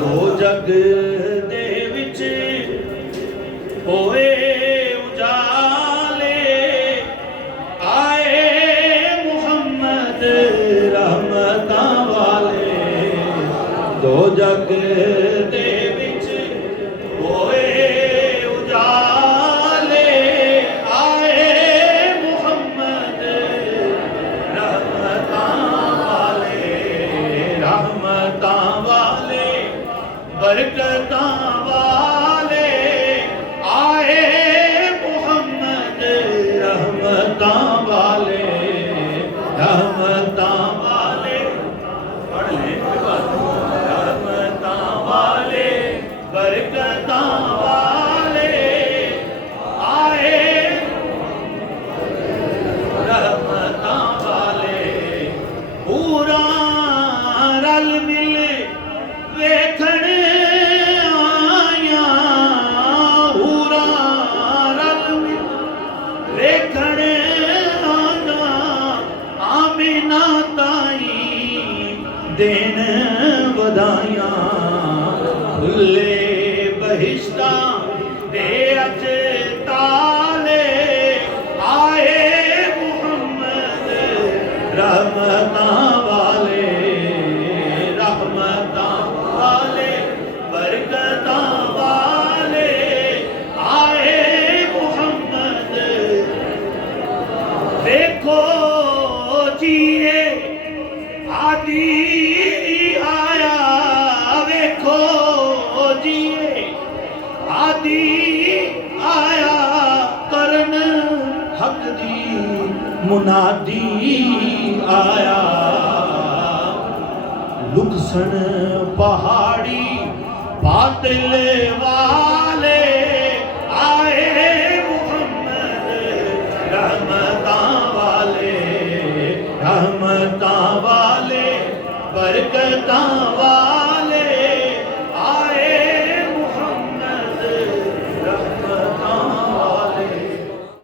दो जग दे विच होए उजाले, आए मुहम्मद रहमतां वाले। दो जग दे विच होए उजाले, आए मुहम्मद रहमतां वाले। रहमतां वाले बरकतां वाले, आए मुहम्मद रहमतां वाले। रहमतां वाले पढ़ ले रहमतां वाले बरकतां वाले, आए रहमतां वाले। पूरा रल मिल वेखण आया, पूरा रल मिल वेखण आया। आमिना ताई देन वधाइयां, खुले बहिश्ता दे अज ताले, आए मुहम्मद रहमतां वाले। रहमतां वाले बरकतां वाले, आए मुहम्मद। देखो जिए आदि आया, देखो जिए आदि आया। करन हक दी मुनादी आया, लुकसन पहाड़ी बातिल वाले, आए मुहम्मद रहमतां वाले। रहमतां वाले बरकतां वाले,